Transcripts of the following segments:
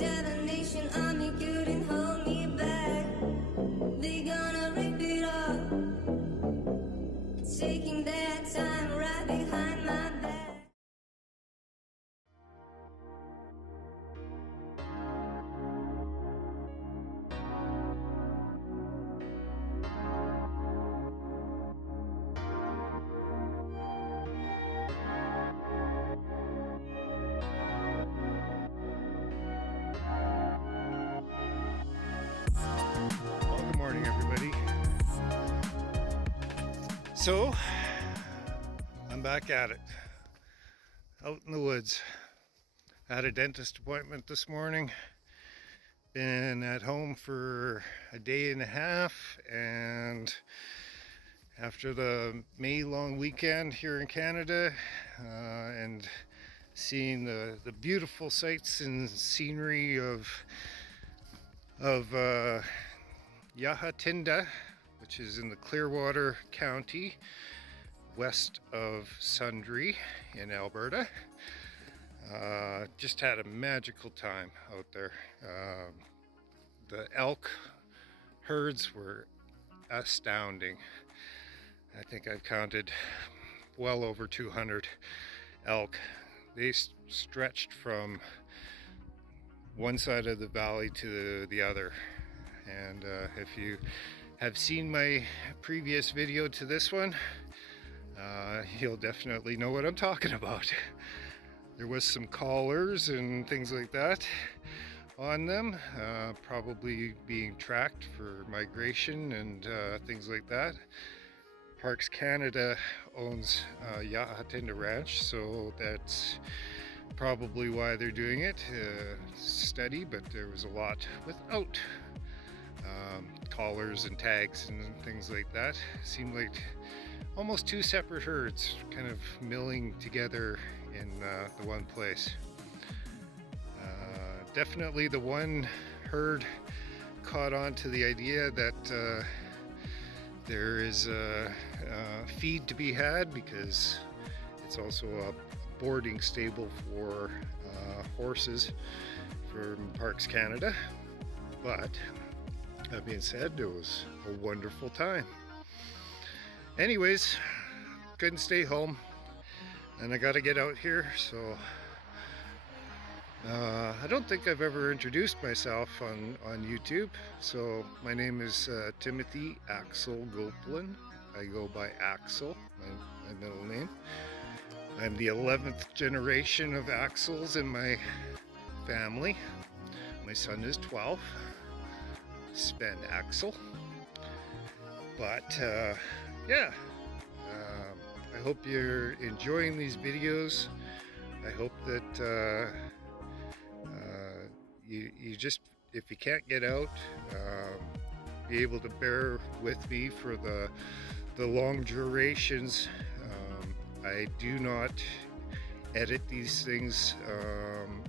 Seven Nation Army couldn't hold me back. They gonna rip it up, taking their time right behind my back. Well, good morning, everybody. So, I'm back at it, out in the woods. Had a dentist appointment this morning. Been at home for a day and a half, and after the May long weekend here in Canada, and seeing the beautiful sights and scenery of Yahatinda, which is in the Clearwater County, west of Sundre in Alberta. Just had a magical time out there. The elk herds were astounding. I think I've counted well over 200 elk. They stretched from one side of the valley to the other. And if you have seen my previous video to this one, you'll definitely know what I'm talking about. There was some collars and things like that on them, probably being tracked for migration and things like that. Parks Canada owns Yahatinda Ranch, so that's probably why they're doing it. Steady, but there was a lot without collars and tags and things like that. Seemed like almost two separate herds kind of milling together in the one place. Definitely the one herd caught on to the idea that there is a feed to be had, because it's also a boarding stable for horses from Parks Canada. But that being said, it was a wonderful time. Anyways, couldn't stay home, and I gotta get out here, so I don't think I've ever introduced myself on YouTube. So my name is Timothy Axel Gopelin. I go by Axel, my middle name. I'm the 11th generation of Axels in my family. My son is 12, Sven Axel. But yeah, I hope you're enjoying these videos. I hope that you just, if you can't get out, be able to bear with me for the long durations. I do not edit these things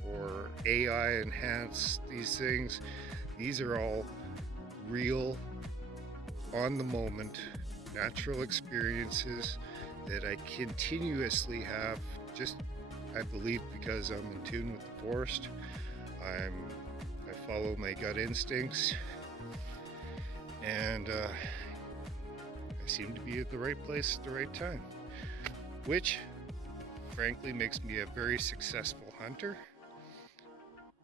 or AI enhance these things. These are all real, on the moment, natural experiences that I continuously have, just, I believe, because I'm in tune with the forest. I follow my gut instincts, and I seem to be at the right place at the right time, which frankly makes me a very successful hunter.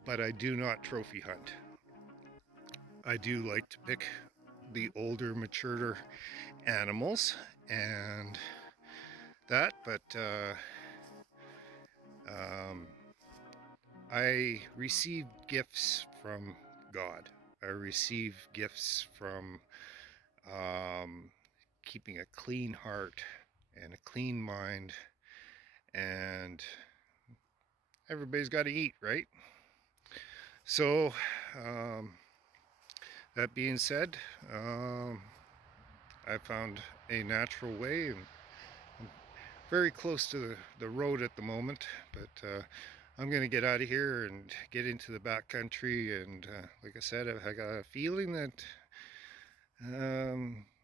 But I do not trophy hunt. I do like to pick the older, maturer animals and that, but I receive gifts from God. I receive gifts from keeping a clean heart and a clean mind, and everybody's got to eat, right? So that being said, I found a natural way, and I'm very close to the road at the moment, but I'm gonna get out of here and get into the back country, and like I said, I got a feeling that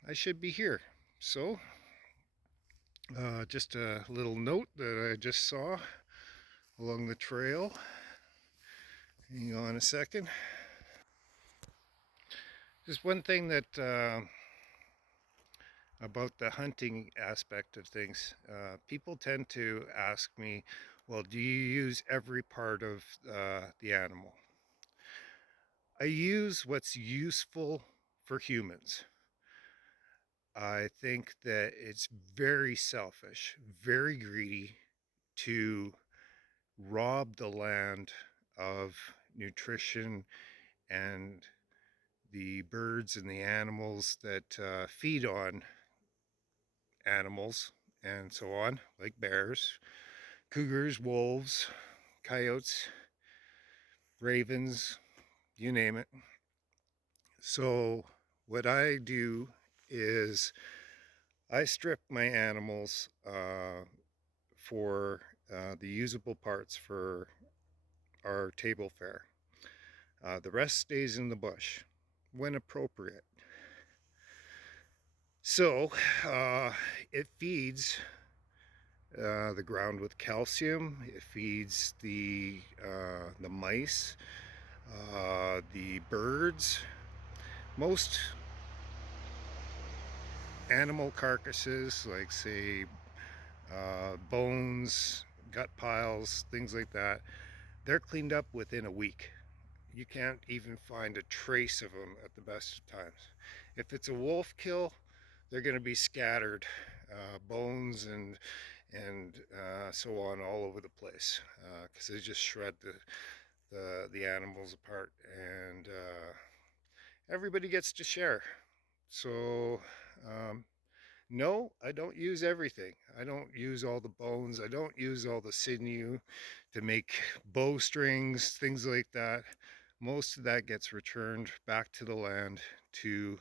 I should be here. So just a little note that I just saw along the trail, Hang on a second. Just one thing that about the hunting aspect of things, people tend to ask me, well, do you use every part of the animal? I use what's useful for humans. I think that it's very selfish, very greedy to rob the land of nutrition and the birds and the animals that feed on animals and so on, like bears, cougars, wolves, coyotes, ravens, you name it. So what I do is I strip my animals for the usable parts for our table fare. The rest stays in the bush when appropriate. So it feeds the ground with calcium. It feeds the mice, the birds. Most animal carcasses, like say bones, gut piles, things like that, they're cleaned up within a week. You can't even find a trace of them at the best of times. If it's a wolf kill, they're going to be scattered, bones and so on all over the place, because they just shred the animals apart, and everybody gets to share. So no, I don't use everything. I don't use all the bones. I don't use all the sinew to make bowstrings, things like that. Most of that gets returned back to the land to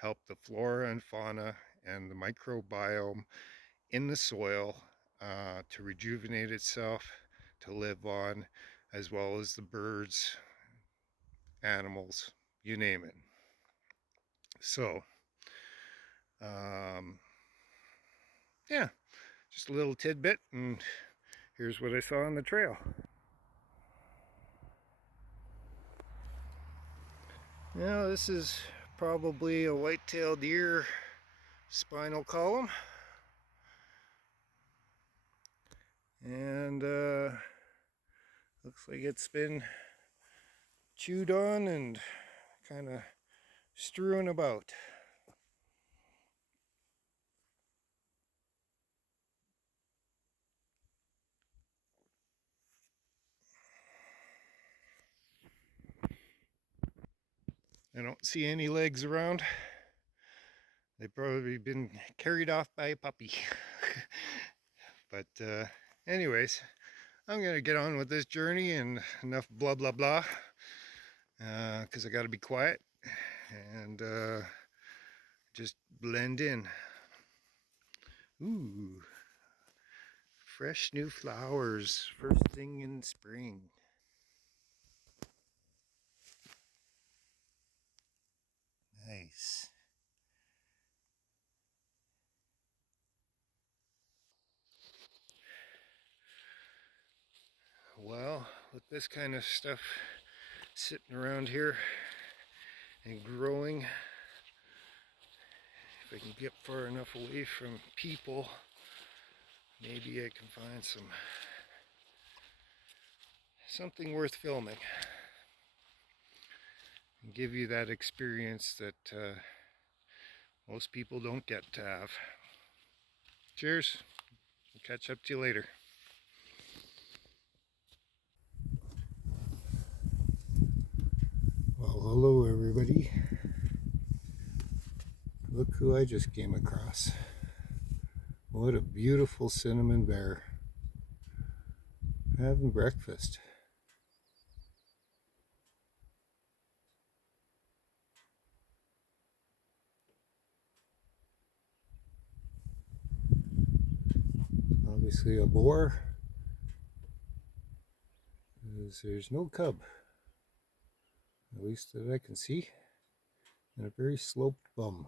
help the flora and fauna and the microbiome in the soil to rejuvenate itself, to live on, as well as the birds, animals, you name it. So, yeah, just a little tidbit, and here's what I saw on the trail. Now, this is probably a white-tailed deer spinal column, and looks like it's been chewed on and kind of strewn about. I don't see any legs around. They've probably been carried off by a puppy. But anyways, I'm gonna get on with this journey, and enough blah blah blah, because I gotta be quiet and just blend in. Ooh, fresh new flowers first thing in spring. Nice. Well, with this kind of stuff sitting around here and growing, if I can get far enough away from people, maybe I can find something worth filming and give you that experience that most people don't get to have. Cheers. I'll catch up to you later. Well, hello everybody. Look who I just came across. What a beautiful cinnamon bear. Having breakfast. Obviously a boar, because there's no cub, at least that I can see, and a very sloped bum.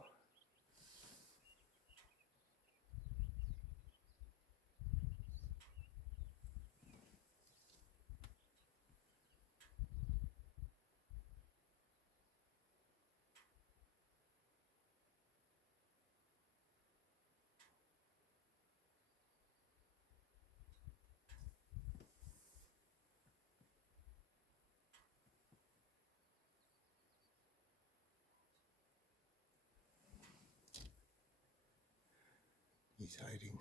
He's hiding.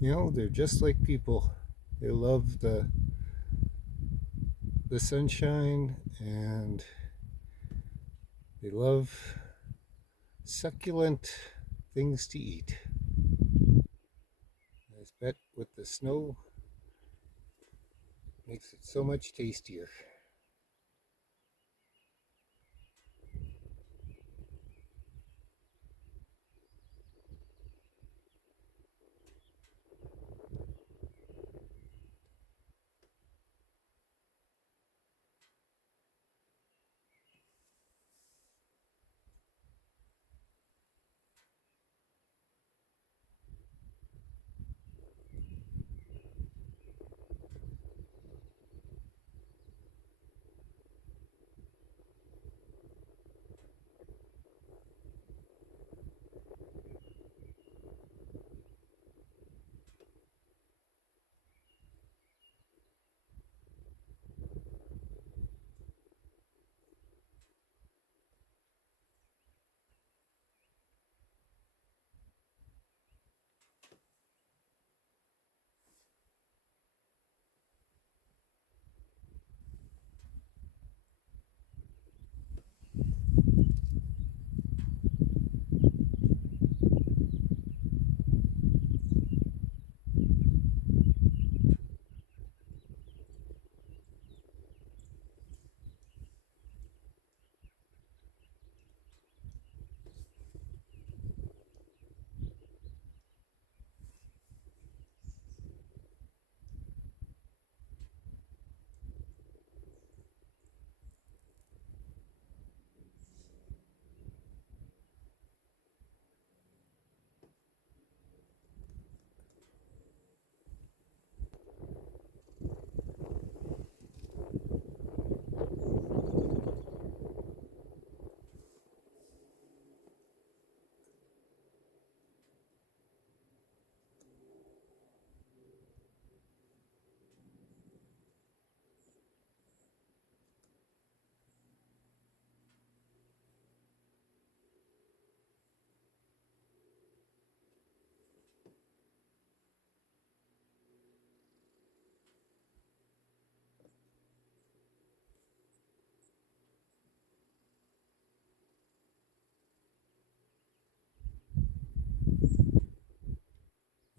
You know, they're just like people. They love the sunshine, and they love succulent things to eat. I bet with the snow makes it so much tastier.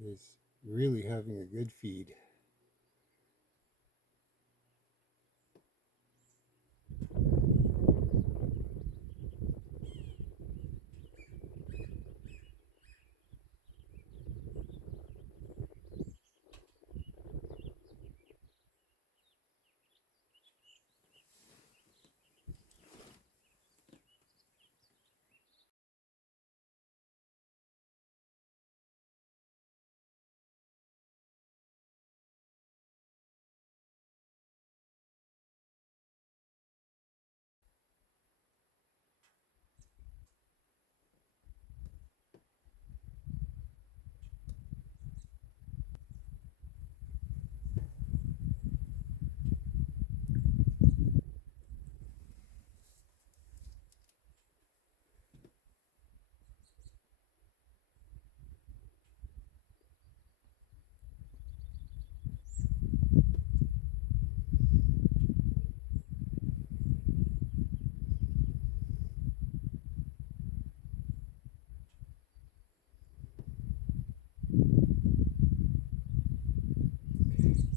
He's really having a good feed.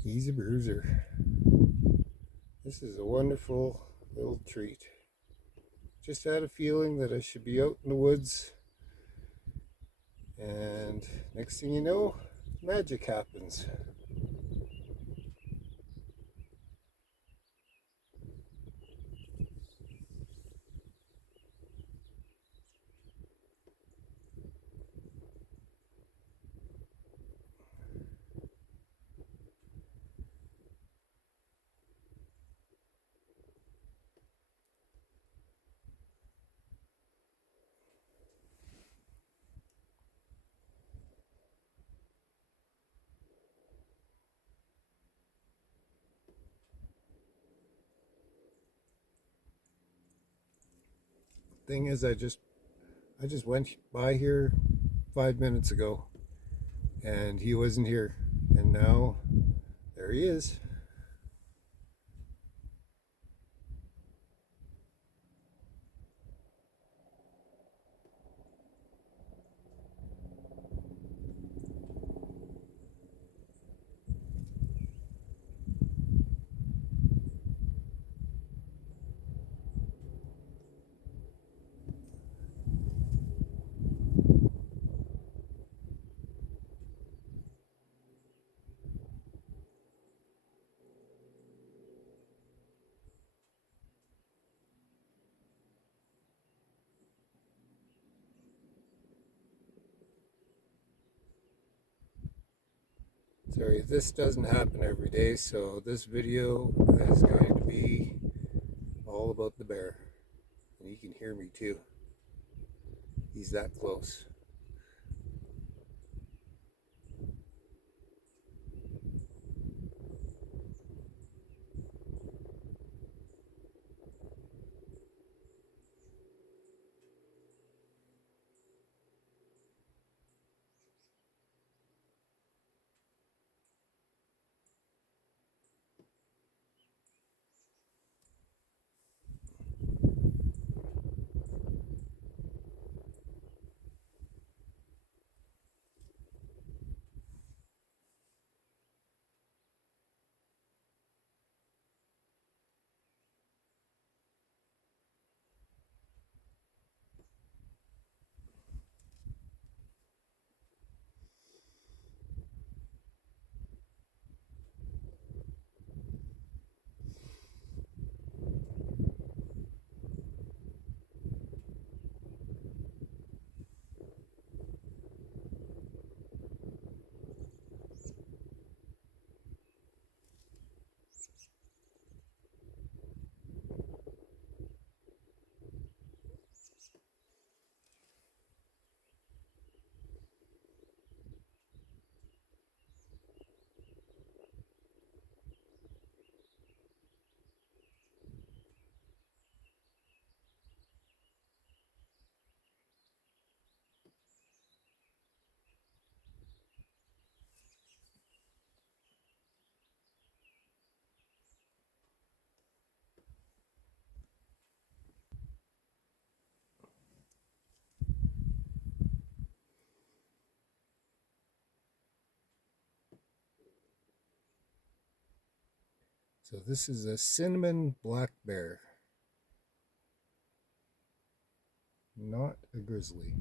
He's a bruiser. This is a wonderful little treat. Just had a feeling that I should be out in the woods, and next thing you know, magic happens. Thing is, I just went by here 5 minutes ago, and he wasn't here, and now there he is. Sorry, this doesn't happen every day, so this video is going to be all about the bear. And he can hear me too. He's that close. So this is a cinnamon black bear, not a grizzly.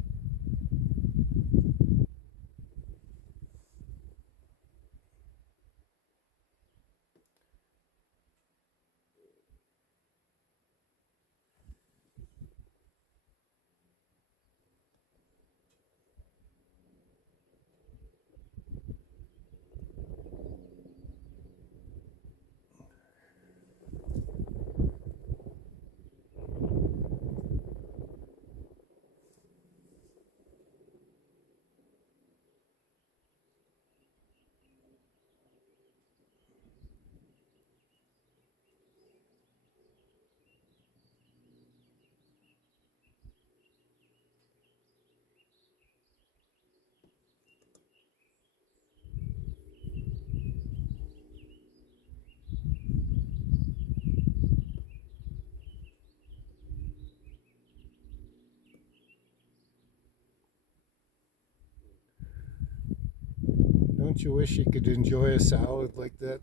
Don't you wish you could enjoy a salad like that?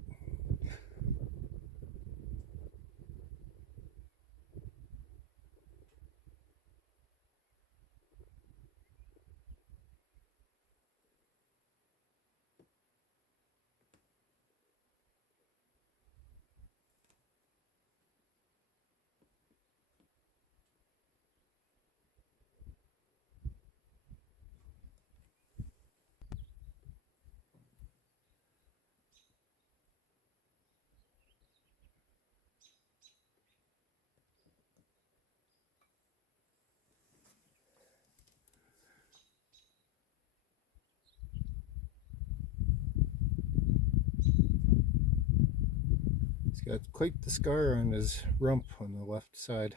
He's got quite the scar on his rump on the left side.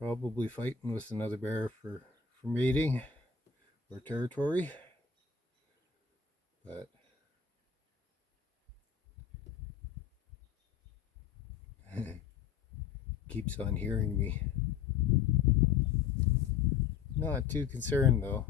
Probably fighting with another bear for mating or territory, but keeps on hearing me. Not too concerned though.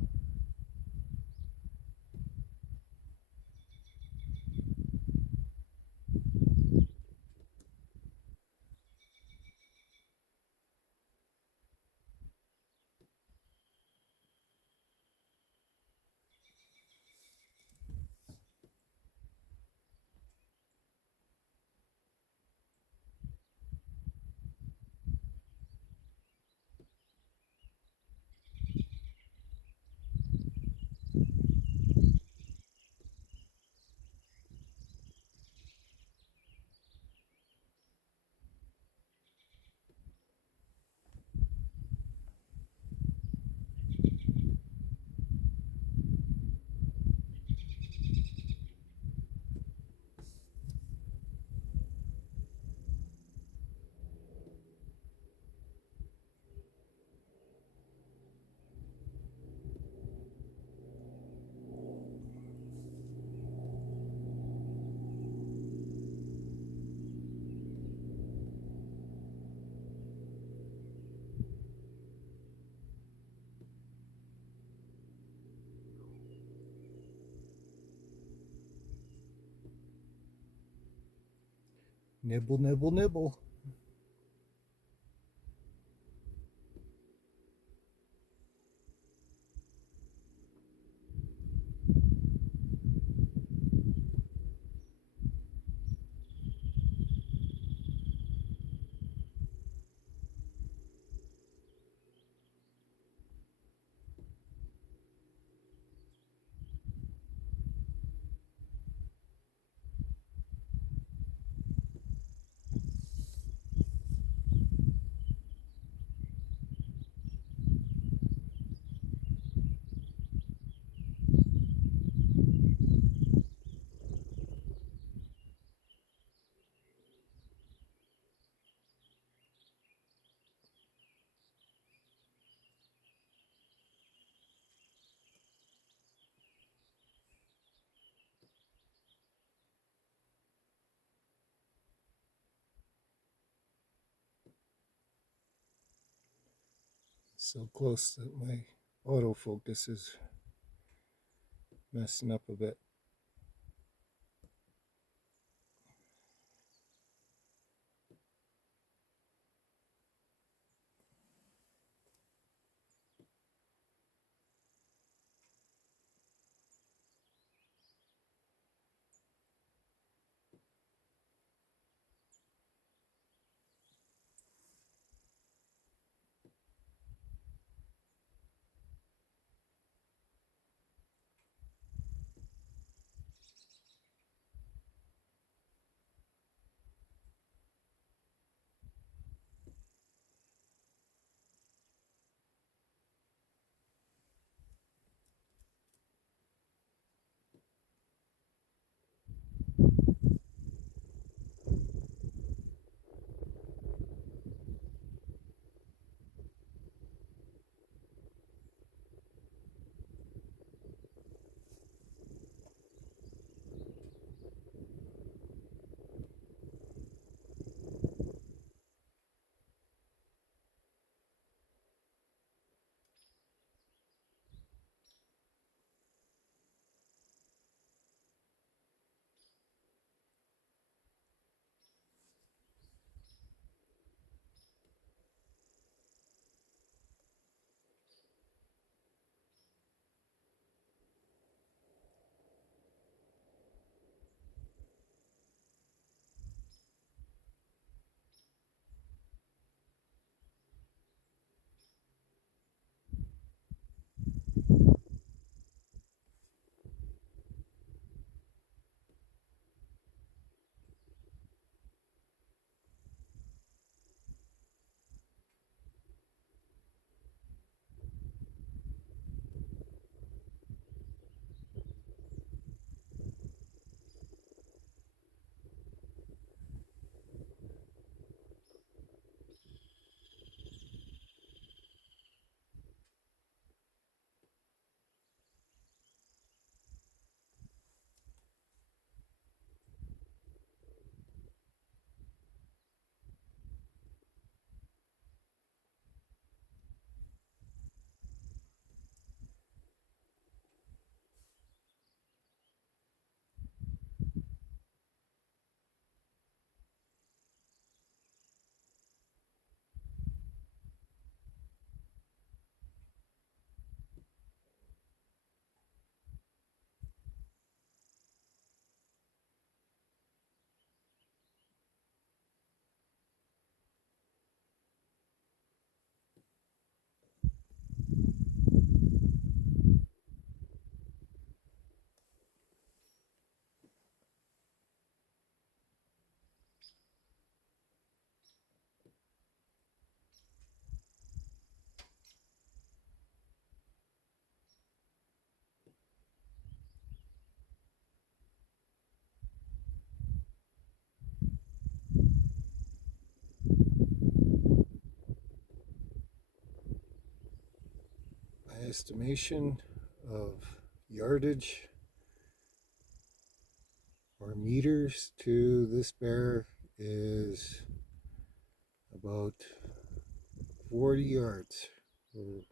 Nibble, nibble, nibble. So close that my autofocus is messing up a bit. estimation of yardage or meters to this bear is about 40 yards or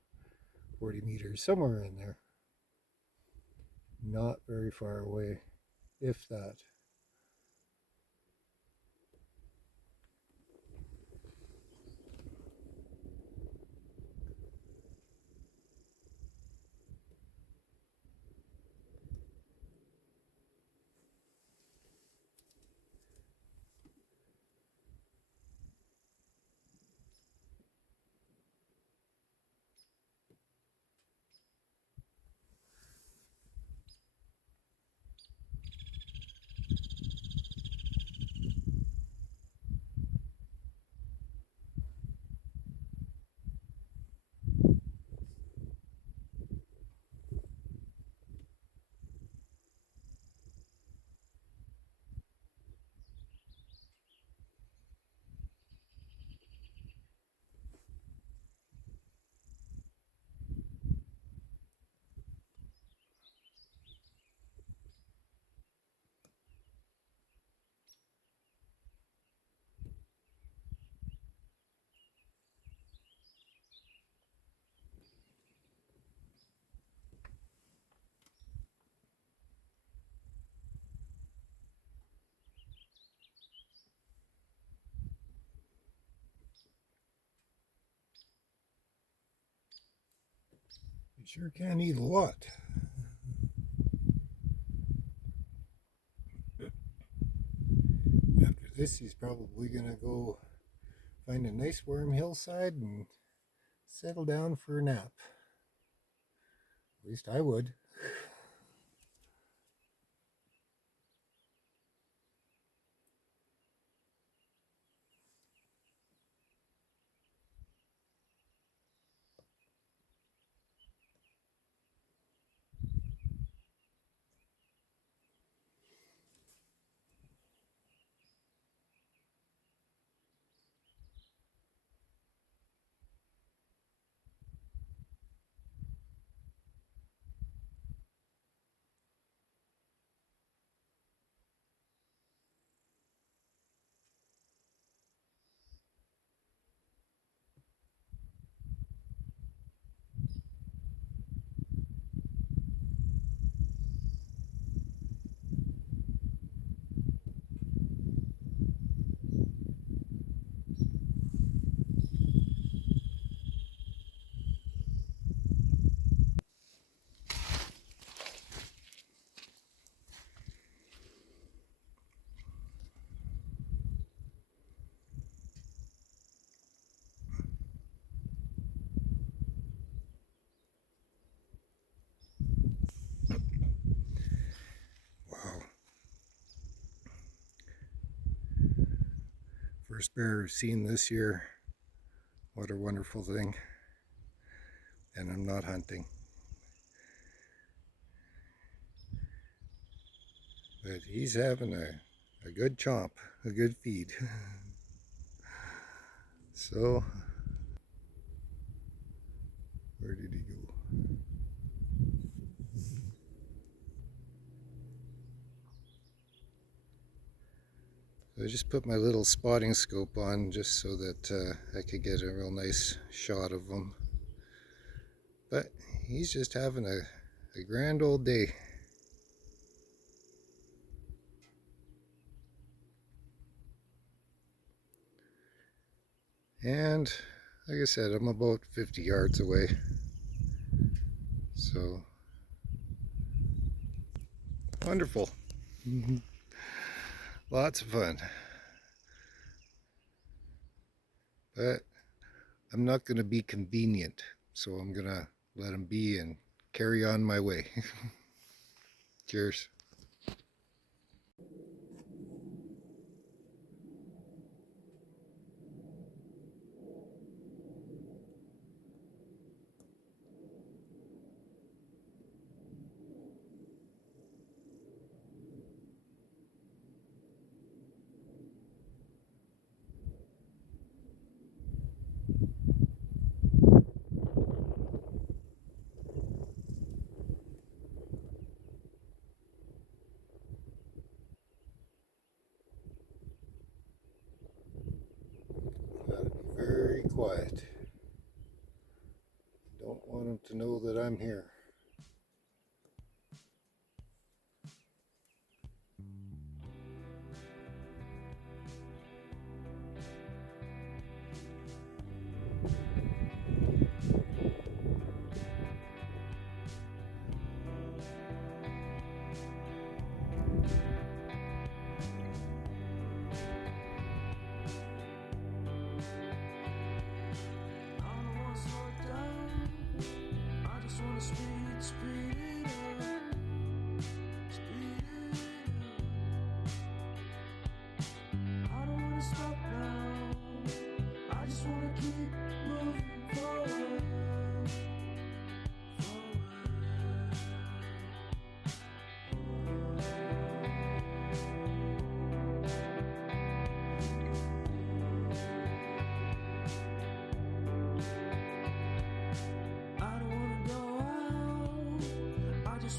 40 meters, somewhere in there. Not very far away, if that. You sure can't eat a lot. After this, he's probably gonna go find a nice warm hillside and settle down for a nap. At least I would. Wow. First bear I've seen this year. What a wonderful thing. And I'm not hunting. But he's having a good chomp, a good feed. So, where did he go? I just put my little spotting scope on just so that I could get a real nice shot of him. But he's just having a grand old day. And like I said, I'm about 50 yards away. So, wonderful. Lots of fun. But I'm not going to be convenient, so I'm going to let him be and carry on my way. Cheers. quiet. Don't want them to know that I'm here.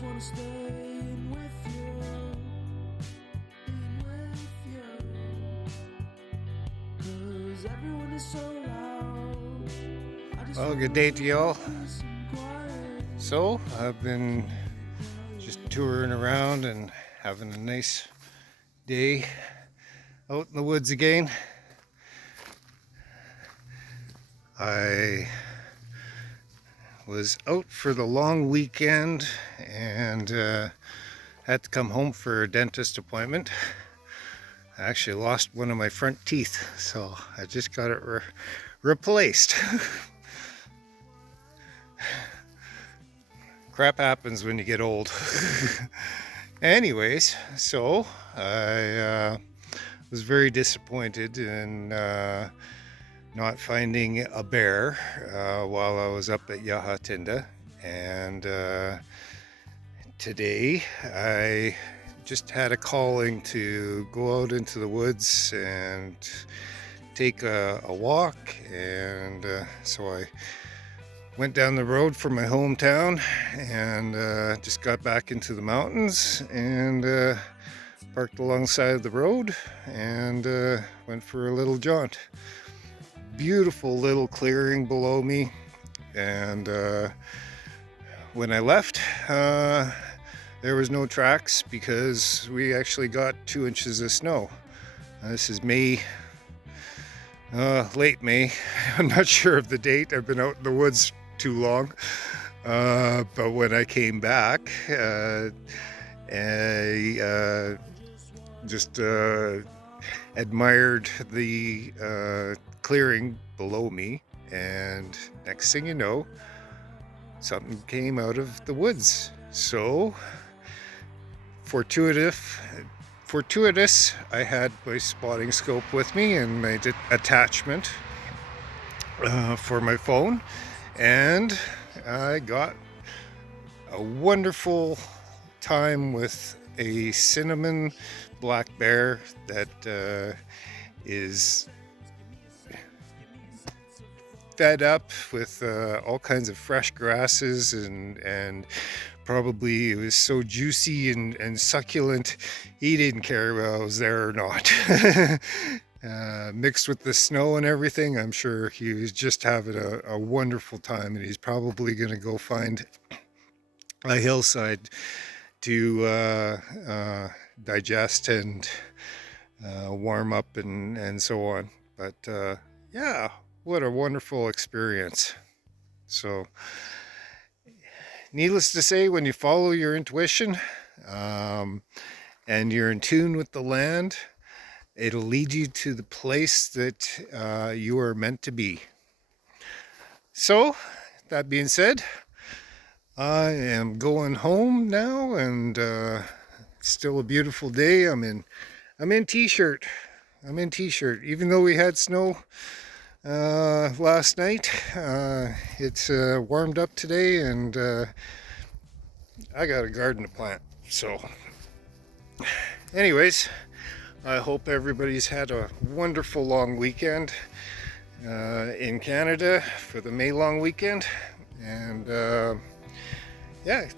Wanna stay in with you, 'cause everyone is so loud. Well, good day to y'all. So, I've been just touring around and having a nice day out in the woods again. I was out for the long weekend and had to come home for a dentist appointment. I actually lost one of my front teeth, so I just got it replaced. Crap happens when you get old. Anyways, so I was very disappointed in not finding a bear while I was up at Yahatinda, and today I just had a calling to go out into the woods and take a walk, and so I went down the road from my hometown and just got back into the mountains and parked alongside of the road and went for a little jaunt. Beautiful little clearing below me, and when I left there was no tracks because we actually got 2 inches of snow. This is May, late May. I'm not sure of the date. I've been out in the woods too long, but when I came back I just admired the clearing below me, and next thing you know, something came out of the woods. So fortuitous, I had my spotting scope with me and my attachment for my phone, and I got a wonderful time with a cinnamon black bear that is fed up with all kinds of fresh grasses, and probably it was so juicy and succulent, he didn't care whether I was there or not. Mixed with the snow and everything, I'm sure he was just having a wonderful time, and he's probably going to go find a hillside to digest and warm up and so on. But yeah, what a wonderful experience. So needless to say, when you follow your intuition and you're in tune with the land, it'll lead you to the place that you are meant to be. So that being said, I am going home now, and still a beautiful day. I'm in t-shirt. Even though we had snow last night, it's warmed up today, and I got a garden to plant. So anyways, I hope everybody's had a wonderful long weekend in Canada for the May long weekend, and yeah,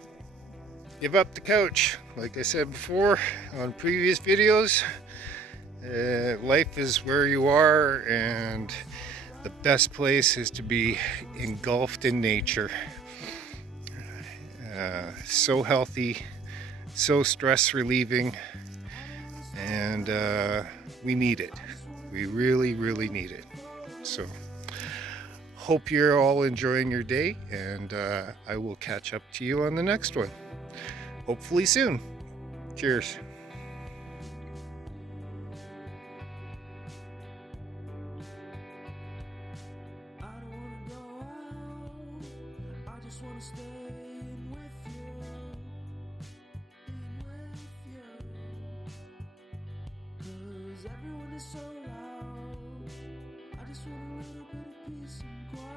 give up the couch. Like I said before on previous videos, life is where you are, and The best place is to be engulfed in nature. So healthy, so stress relieving, and we need it. We really, really need it. So, hope you're all enjoying your day, and I will catch up to you on the next one. Hopefully soon. Cheers. I don't wanna go out. I just wanna stay in with you. In with you. 'Cause everyone is so loud. I just want a little bit of peace and quiet.